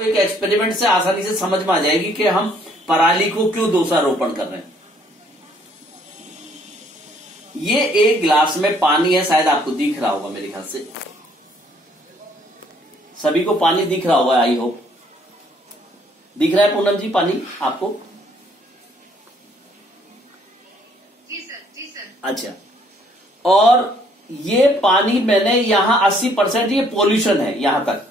एक एक्सपेरिमेंट से आसानी से समझ में आ जाएगी कि हम पराली को क्यों दोषारोपण कर रहे हैं। ये एक गिलास में पानी है, शायद आपको दिख रहा होगा, मेरे ख्याल से सभी को पानी दिख रहा होगा, आई होप दिख रहा है पूनम जी पानी आपको? जी सर। अच्छा, और ये पानी मैंने यहां 80% ये पोल्यूशन है, यहां तक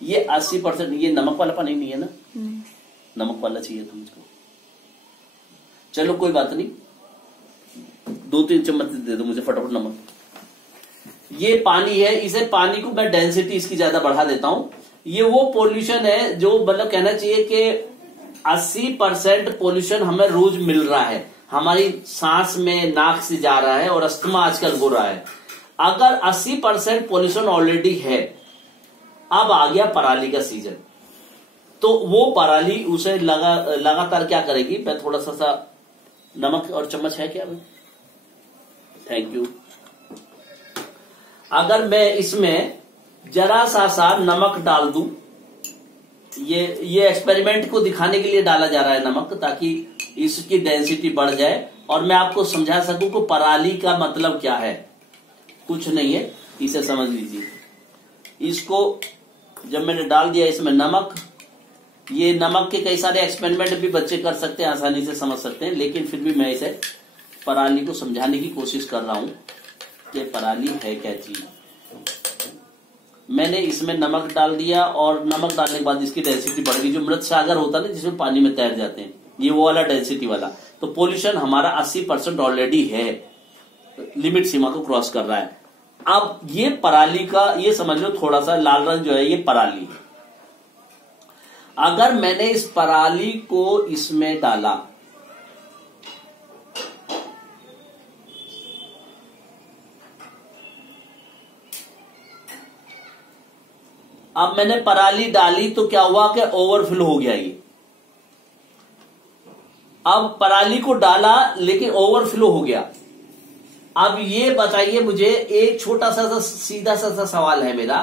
ये 80%। ये नमक वाला पानी नहीं है ना? नमक वाला चाहिए था मुझको। चलो कोई बात नहीं, 2-3 चम्मच दे दो मुझे फटाफट नमक। ये पानी है, इसे पानी को मैं डेंसिटी इसकी ज्यादा बढ़ा देता हूं। ये वो पोल्यूशन है जो मतलब कहना चाहिए कि 80% पोल्यूशन हमें रोज मिल रहा है, हमारी सांस में नाक से जा रहा है और अस्थमा आजकल हो रहा है। अगर 80% पोल्यूशन ऑलरेडी है, अब आ गया पराली का सीजन, तो वो पराली उसे लगातार क्या करेगी। मैं थोड़ा सा नमक और चम्मच है क्या? Thank you. अगर मैं इसमें जरा सा नमक डाल दूं, ये एक्सपेरिमेंट को दिखाने के लिए डाला जा रहा है नमक, ताकि इसकी डेंसिटी बढ़ जाए और मैं आपको समझा सकूं कि पराली का मतलब क्या है। कुछ नहीं है, इसे समझ लीजिए। इसको जब मैंने डाल दिया इसमें नमक, ये नमक के कई सारे एक्सपेरिमेंट भी बच्चे कर सकते हैं, आसानी से समझ सकते हैं, लेकिन फिर भी मैं इसे पराली को समझाने की कोशिश कर रहा हूं कि पराली है क्या चीज। मैंने इसमें नमक डाल दिया और नमक डालने के बाद इसकी डेंसिटी बढ़ गई। जो मृत सागर होता है ना, जिसमें पानी में तैर जाते हैं, ये वो वाला डेंसिटी वाला। तो पोल्यूशन हमारा 80% ऑलरेडी है, लिमिट सीमा को क्रॉस कर रहा है। अब ये पराली का, ये समझ लो थोड़ा सा लाल रंग जो है ये पराली है। अगर मैंने इस पराली को इसमें डाला, अब मैंने पराली डाली तो क्या हुआ कि ओवरफ्लो हो गया ये। अब पराली को डाला लेकिन ओवरफ्लो हो गया। अब ये बताइए मुझे, एक छोटा सा सीधा सा सवाल है मेरा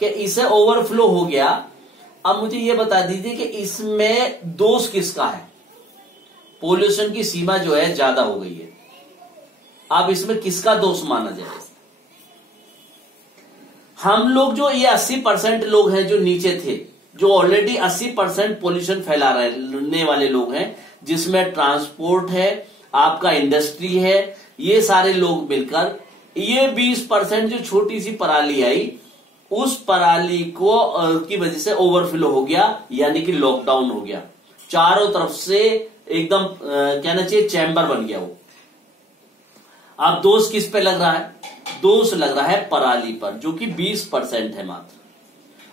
कि इसे ओवरफ्लो हो गया। अब मुझे ये बता दीजिए कि इसमें दोष किसका है? पोल्यूशन की सीमा जो है ज्यादा हो गई है, अब इसमें किसका दोष माना जाए? हम लोग जो ये 80% लोग हैं जो नीचे थे, जो ऑलरेडी 80% पोल्यूशन फैला रहने वाले लोग हैं, जिसमें ट्रांसपोर्ट है, आपका इंडस्ट्री है, ये सारे लोग मिलकर ये 20% जो छोटी सी पराली आई, उस पराली को की वजह से ओवरफ्लो हो गया, यानी कि लॉकडाउन हो गया। चारों तरफ से एकदम कहना चाहिए चैम्बर बन गया वो। अब दोष किस पे लग रहा है? दोष लग रहा है पराली पर, जो कि 20% है मात्र।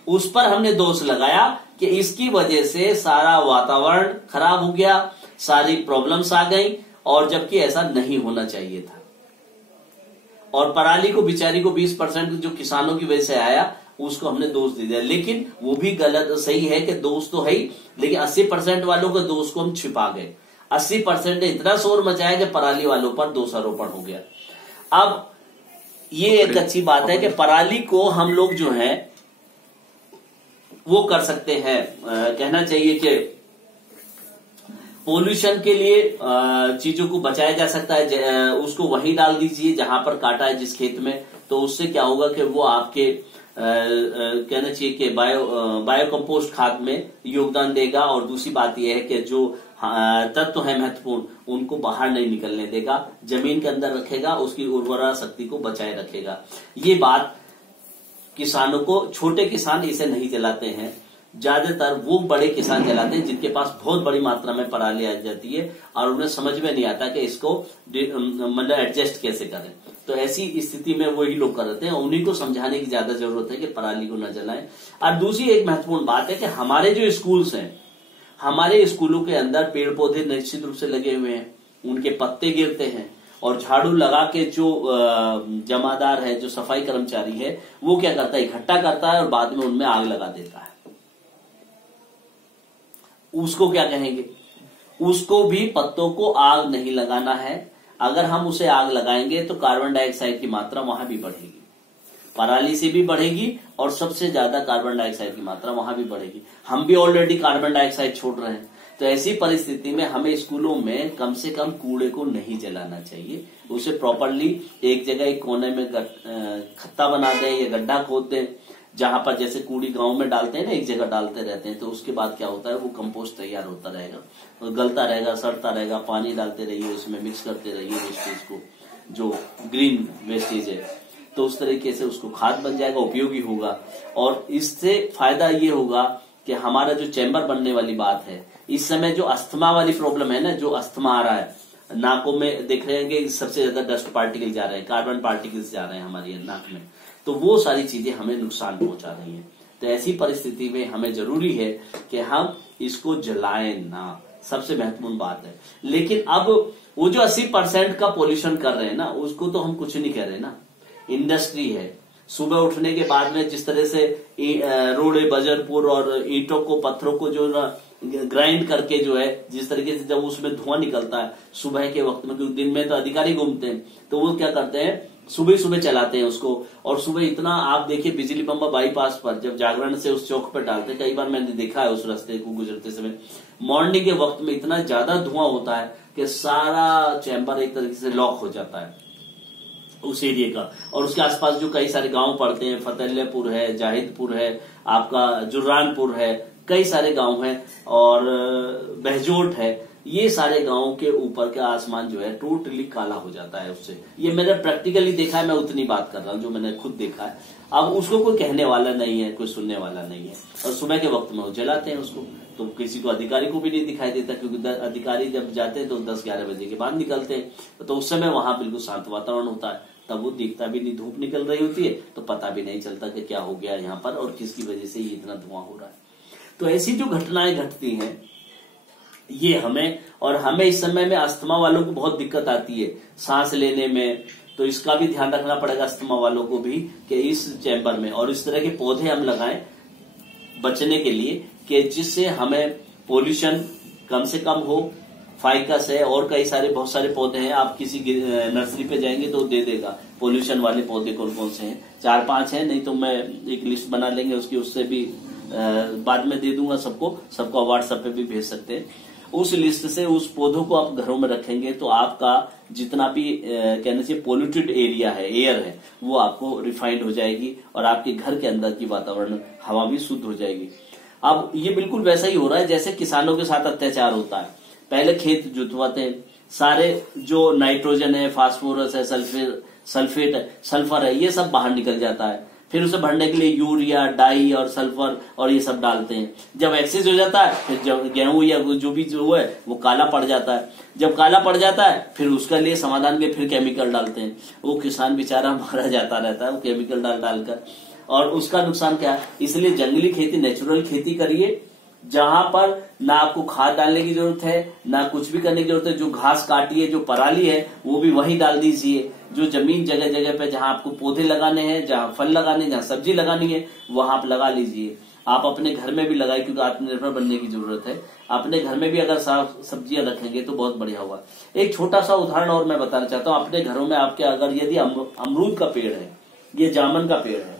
उस पर हमने दोष लगाया कि इसकी वजह से सारा वातावरण खराब हो गया, सारी प्रॉब्लम्स आ गई, और जबकि ऐसा नहीं होना चाहिए था। और पराली को बेचारी को 20% जो किसानों की वजह से आया, उसको हमने दोष दे दिया। लेकिन वो भी गलत, सही है कि दोष तो है ही, लेकिन 80% वालों के दोष को हम छिपा गए। 80% ने इतना शोर मचाया कि पराली वालों पर दोषारोपण हो गया। अब ये एक अच्छी बात है कि पराली को हम लोग जो है वो कर सकते हैं, कहना चाहिए कि पोल्यूशन के लिए चीजों को बचाया जा सकता है। उसको वहीं डाल दीजिए जहां पर काटा है, जिस खेत में, तो उससे क्या होगा कि वो आपके कहना चाहिए कि बायो कंपोस्ट खाद में योगदान देगा। और दूसरी बात यह है कि जो तत्व है महत्वपूर्ण, उनको बाहर नहीं निकलने देगा, जमीन के अंदर रखेगा, उसकी उर्वरा शक्ति को बचाए रखेगा। ये बात किसानों को, छोटे किसान इसे नहीं जलाते हैं, ज्यादातर वो बड़े किसान जलाते हैं जिनके पास बहुत बड़ी मात्रा में पराली आ जाती है और उन्हें समझ में नहीं आता कि इसको मतलब एडजस्ट कैसे करें। तो ऐसी स्थिति में वही लोग करते हैं, उन्हीं को समझाने की ज्यादा जरूरत है कि पराली को न जलाएं। और दूसरी एक महत्वपूर्ण बात है कि हमारे जो स्कूल्स हैं, हमारे स्कूलों के अंदर पेड़ पौधे निश्चित रूप से लगे हुए हैं, उनके पत्ते गिरते हैं, और झाड़ू लगा के जो जमादार है, जो सफाई कर्मचारी है, वो क्या करता है, इकट्ठा करता है और बाद में उनमें आग लगा देता है। उसको क्या कहेंगे? उसको भी पत्तों को आग नहीं लगाना है। अगर हम उसे आग लगाएंगे तो कार्बन डाइऑक्साइड की मात्रा वहां भी बढ़ेगी। पराली से भी बढ़ेगी और सबसे ज्यादा कार्बन डाइऑक्साइड की मात्रा वहां भी बढ़ेगी। हम भी ऑलरेडी कार्बन डाइऑक्साइड छोड़ रहे हैं। तो ऐसी परिस्थिति में हमें स्कूलों में कम से कम कूड़े को नहीं जलाना चाहिए, उसे प्रॉपरली एक जगह एक कोने में खत्ता बना दें या गड्ढा खोद दें, जहां पर जैसे कूड़ी गांव में डालते हैं ना, एक जगह डालते रहते हैं, तो उसके बाद क्या होता है वो कंपोस्ट तैयार होता रहेगा और गलता रहेगा, सड़ता रहेगा, पानी डालते रहिए, उसमें मिक्स करते रहिए वेस्टेज को, जो ग्रीन वेस्टेज है, तो उस तरीके से उसको खाद बन जाएगा, उपयोगी होगा। और इससे फायदा ये होगा कि हमारा जो चैम्बर बनने वाली बात है, इस समय जो अस्थमा वाली प्रॉब्लम है ना, जो अस्थमा आ रहा है, नाकों में देख रहे हैं कि सबसे ज्यादा डस्ट पार्टिकल जा रहे हैं, कार्बन पार्टिकल्स जा रहे हैं हमारी नाक में, तो वो सारी चीजें हमें नुकसान पहुंचा रही हैं। तो ऐसी परिस्थिति में हमें जरूरी है कि हम इसको जलाएं ना, सबसे महत्वपूर्ण बात है। लेकिन अब वो जो 80% का पोल्यूशन कर रहे हैं ना, उसको तो हम कुछ नहीं कह रहे ना, इंडस्ट्री है। सुबह उठने के बाद में जिस तरह से रोड़े बजरपुर और ईंटों को, पत्थरों को जो ग्राइंड करके जो है, जिस तरीके से जब उसमें धुआं निकलता है सुबह के वक्त में, क्योंकि दिन में तो अधिकारी घूमते हैं, तो वो क्या करते हैं सुबह सुबह चलाते हैं उसको। और सुबह इतना आप देखिए बिजली बम्बा बाईपास पर जब जागरण से उस चौक पर डालते हैं, कई बार मैंने देखा है उस रास्ते को गुजरते समय, मॉर्निंग के वक्त में इतना ज्यादा धुआं होता है कि सारा चैम्बर एक तरीके से लॉक हो जाता है उस एरिया का। और उसके आसपास जो कई सारे गांव पड़ते हैं, फतेहपुर है, जाहिदपुर है, आपका जुर्रानपुर है, कई सारे गांव हैं और बहजोट है, ये सारे गांवों के ऊपर का आसमान जो है टोटली काला हो जाता है उससे। ये मैंने प्रैक्टिकली देखा है, मैं उतनी बात कर रहा हूँ जो मैंने खुद देखा है। अब उसको कोई कहने वाला नहीं है, कोई सुनने वाला नहीं है, और सुबह के वक्त में वो जलाते हैं उसको, तो किसी को अधिकारी को भी नहीं दिखाई देता, क्योंकि अधिकारी जब जाते हैं तो 10-11 बजे के बाद निकलते हैं, तो उस समय वहां बिल्कुल शांत वातावरण होता है, तब वो दिखता भी नहीं, धूप निकल रही होती है तो पता भी नहीं चलता कि क्या हो गया यहाँ पर और किसकी वजह से ये इतना धुआं हो रहा है। तो ऐसी जो घटनाएं घटती हैं ये हमें इस समय में अस्थमा वालों को बहुत दिक्कत आती है सांस लेने में, तो इसका भी ध्यान रखना पड़ेगा अस्थमा वालों को भी कि इस चैम्बर में और इस तरह के पौधे हम लगाएं बचने के लिए, कि जिससे हमें पोल्यूशन कम से कम हो। फाइकस है और कई सारे बहुत सारे पौधे हैं, आप किसी नर्सरी पे जाएंगे तो दे देगा पोल्यूशन वाले पौधे कौन कौन से हैं, 4-5 हैं, नहीं तो मैं एक लिस्ट बना लेंगे उसकी, उससे भी बाद में दे दूंगा सबको व्हाट्सएप पे भी भेज सकते हैं। उस लिस्ट से उस पौधों को आप घरों में रखेंगे तो आपका जितना भी कहने से पोल्यूटेड एरिया है, एयर है, वो आपको रिफाइंड हो जाएगी और आपके घर के अंदर की वातावरण हवा भी शुद्ध हो जाएगी। अब ये बिल्कुल वैसा ही हो रहा है जैसे किसानों के साथ अत्याचार होता है। पहले खेत जुतवाते हैं, सारे जो नाइट्रोजन है, फास्फोरस है, सल्फेट है, सल्फर है, ये सब बाहर निकल जाता है। फिर उसे भरने के लिए यूरिया, डाई और सल्फर और ये सब डालते हैं। जब एक्सेस हो जाता है फिर जब गेहूं या जो भी जो है वो काला पड़ जाता है। जब काला पड़ जाता है फिर उसका लिए समाधान के फिर केमिकल डालते हैं। वो किसान बेचारा मारा जाता रहता है वो केमिकल डालकर, और उसका नुकसान क्या है। इसलिए जंगली खेती, नेचुरल खेती करिए, जहां पर ना आपको खाद डालने की जरूरत है ना कुछ भी करने की जरूरत है। जो घास काटी है, जो पराली है, वो भी वही डाल दीजिए। जो जमीन जगह जगह पे जहां आपको पौधे लगाने हैं, जहां फल लगाने, जहां सब्जी लगानी है, वहां आप लगा लीजिए। आप अपने घर में भी लगाए, क्योंकि आत्मनिर्भर बनने की जरूरत है। अपने घर में भी अगर साफ सब्जियां रखेंगे तो बहुत बढ़िया होगा। एक छोटा सा उदाहरण और मैं बताना चाहता हूँ। अपने घरों में आपके अगर यदि अमरूद का पेड़ है, ये जामुन का पेड़ है,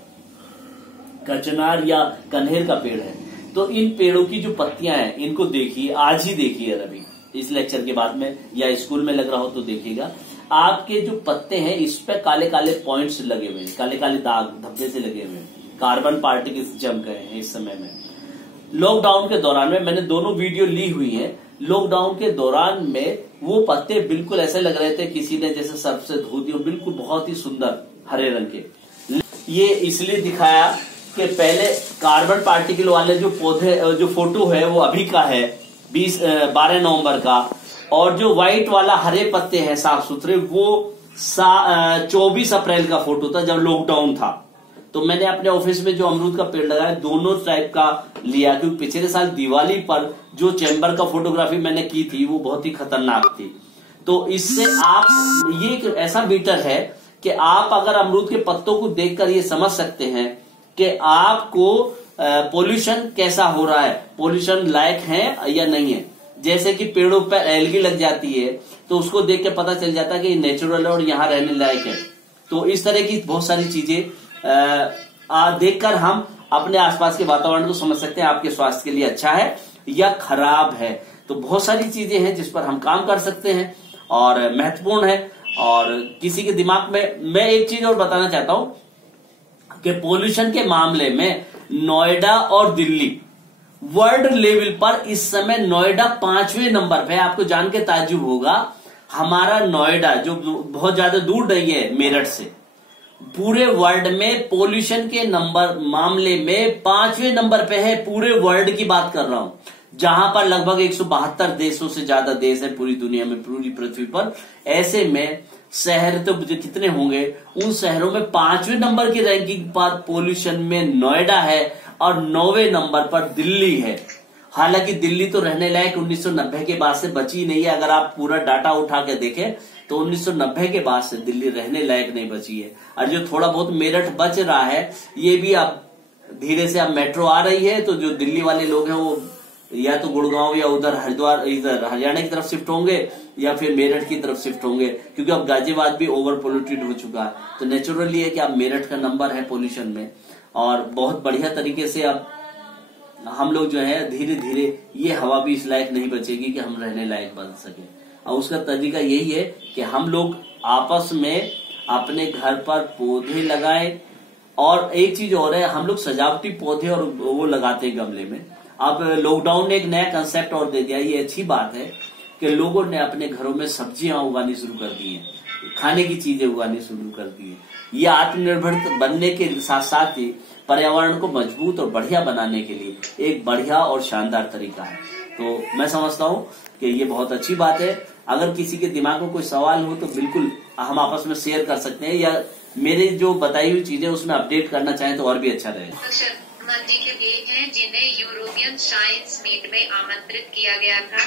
कचनार या कन्हेर का पेड़ है, तो इन पेड़ों की जो पत्तियां हैं इनको देखिए, आज ही देखिए, अभी इस लेक्चर के बाद में या स्कूल में लग रहा हो तो देखिएगा। आपके जो पत्ते हैं इस पे काले काले पॉइंट्स लगे हुए हैं, काले काले दाग धब्बे से लगे हुए हैं, कार्बन पार्टिकल्स जम गए हैं इस समय में। लॉकडाउन के दौरान में मैंने दोनों वीडियो ली हुई है। लॉकडाउन के दौरान में वो पत्ते बिल्कुल ऐसे लग रहे थे किसी ने जैसे सर्फ से धो दिए, बिल्कुल बहुत ही सुंदर हरे रंग के। ये इसलिए दिखाया कि पहले कार्बन पार्टिकल वाले जो पौधे, जो फोटो है वो अभी का है 12 नवंबर का, और जो व्हाइट वाला हरे पत्ते हैं साफ सुथरे वो 24 अप्रैल का फोटो था जब लॉकडाउन था। तो मैंने अपने ऑफिस में जो अमरूद का पेड़ लगाया दोनों टाइप का लिया, क्योंकि पिछले साल दिवाली पर जो चैम्बर का फोटोग्राफी मैंने की थी वो बहुत ही खतरनाक थी। तो इससे आप, ये एक ऐसा मीटर है कि आप अगर अमरूद के पत्तों को देखकर ये समझ सकते हैं कि आपको पोल्यूशन कैसा हो रहा है, पोल्यूशन लायक है या नहीं है। जैसे कि पेड़ों पर एलगी लग जाती है तो उसको देख के पता चल जाता है कि नेचुरल है और यहाँ रहने लायक है। तो इस तरह की बहुत सारी चीजें देखकर हम अपने आसपास के वातावरण को समझ सकते हैं आपके स्वास्थ्य के लिए अच्छा है या खराब है। तो बहुत सारी चीजें हैं जिस पर हम काम कर सकते हैं और महत्वपूर्ण है। और किसी के दिमाग में मैं एक चीज और बताना चाहता हूं कि पोल्यूशन के मामले में नोएडा और दिल्ली वर्ल्ड लेवल पर इस समय नोएडा 5वें नंबर पे। आपको जान के ताज्जुब होगा, हमारा नोएडा जो बहुत ज्यादा दूर नहीं है मेरठ से, पूरे वर्ल्ड में पोल्यूशन के नंबर मामले में 5वें नंबर पे है। पूरे वर्ल्ड की बात कर रहा हूं, जहां पर लगभग 172 देशों से ज्यादा देश है पूरी दुनिया में, पूरी पृथ्वी पर। ऐसे में शहर तो कितने होंगे, उन शहरों में 5वें नंबर की रैंकिंग पर पोल्यूशन में नोएडा है और 9वें नंबर पर दिल्ली है। हालांकि दिल्ली तो रहने लायक 1990 के बाद से बची नहीं है। अगर आप पूरा डाटा उठा के देखें तो 1990 के बाद से दिल्ली रहने लायक नहीं बची है। और जो थोड़ा बहुत मेरठ बच रहा है, ये भी अब धीरे से अब मेट्रो आ रही है, तो जो दिल्ली वाले लोग हैं वो या तो गुड़गांव या उधर हरिद्वार, इधर हरियाणा की तरफ शिफ्ट होंगे या फिर मेरठ की तरफ शिफ्ट होंगे, क्योंकि अब गाजियाबाद भी ओवर पोल्यूटेड हो चुका है। तो नेचुरली है कि अब मेरठ का नंबर है पोल्यूशन में, और बहुत बढ़िया तरीके से अब हम लोग जो है धीरे धीरे ये हवा भी इस लायक नहीं बचेगी कि हम रहने लायक बन सके। और उसका तरीका यही है कि हम लोग आपस में अपने घर पर पौधे लगाएं। और एक चीज और है, हम लोग सजावटी पौधे और वो लगाते हैं गमले में। अब लॉकडाउन ने एक नया कंसेप्ट और दे दिया, ये अच्छी बात है कि लोगों ने अपने घरों में सब्जियां उगानी शुरू कर दी हैं, खाने की चीजें उगानी शुरू कर दी है। ये आत्मनिर्भर बनने के साथ साथ ही पर्यावरण को मजबूत और बढ़िया बनाने के लिए एक बढ़िया और शानदार तरीका है। तो मैं समझता हूं कि ये बहुत अच्छी बात है। अगर किसी के दिमाग में कोई सवाल हो तो बिल्कुल हम आपस में शेयर कर सकते हैं, या मेरे जो बताई हुई चीजें उसमें अपडेट करना चाहें तो और भी अच्छा रहेगा। शर्मा जी के एक हैं जिन्हें यूरोपियन साइंस मीट में आमंत्रित किया गया था।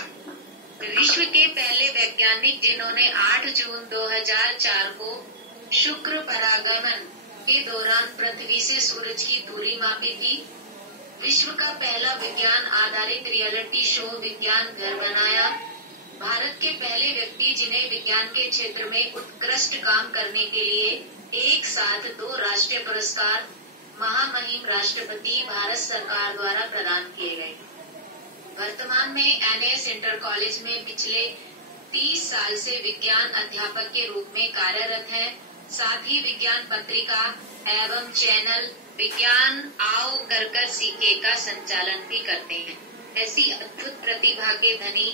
विश्व के पहले वैज्ञानिक जिन्होंने 8 जून 2004 को शुक्र परागमन के दौरान पृथ्वी से सूरज की दूरी मापी थी। विश्व का पहला विज्ञान आधारित रियलिटी शो विज्ञान घर बनाया। भारत के पहले व्यक्ति जिन्हें विज्ञान के क्षेत्र में उत्कृष्ट काम करने के लिए एक साथ 2 राष्ट्रीय पुरस्कार महामहिम राष्ट्रपति भारत सरकार द्वारा प्रदान किए गए। वर्तमान में एनएस इंटर कॉलेज में पिछले 30 साल से विज्ञान अध्यापक के रूप में कार्यरत हैं। साथ ही विज्ञान पत्रिका एवं चैनल विज्ञान आओ कर सीखे का संचालन भी करते हैं। ऐसी अद्भुत प्रतिभा के धनी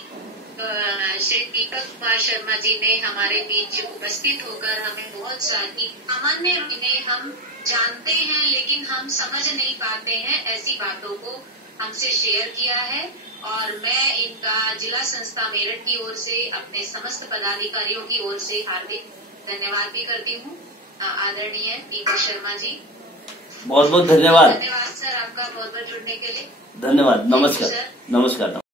श्री दीपक कुमार शर्मा जी ने हमारे बीच उपस्थित होकर हमें बहुत सारी सामान्य जिन्हें हम जानते हैं लेकिन हम समझ नहीं पाते हैं ऐसी बातों को हमसे शेयर किया है। और मैं इनका जिला संस्था मेरठ की ओर से अपने समस्त पदाधिकारियों की ओर से हार्दिक धन्यवाद भी करती हूँ। आदरणीय दीपक शर्मा जी, बहुत बहुत धन्यवाद। धन्यवाद सर आपका बहुत बहुत जुड़ने के लिए। धन्यवाद। नमस्कार। नमस्कार।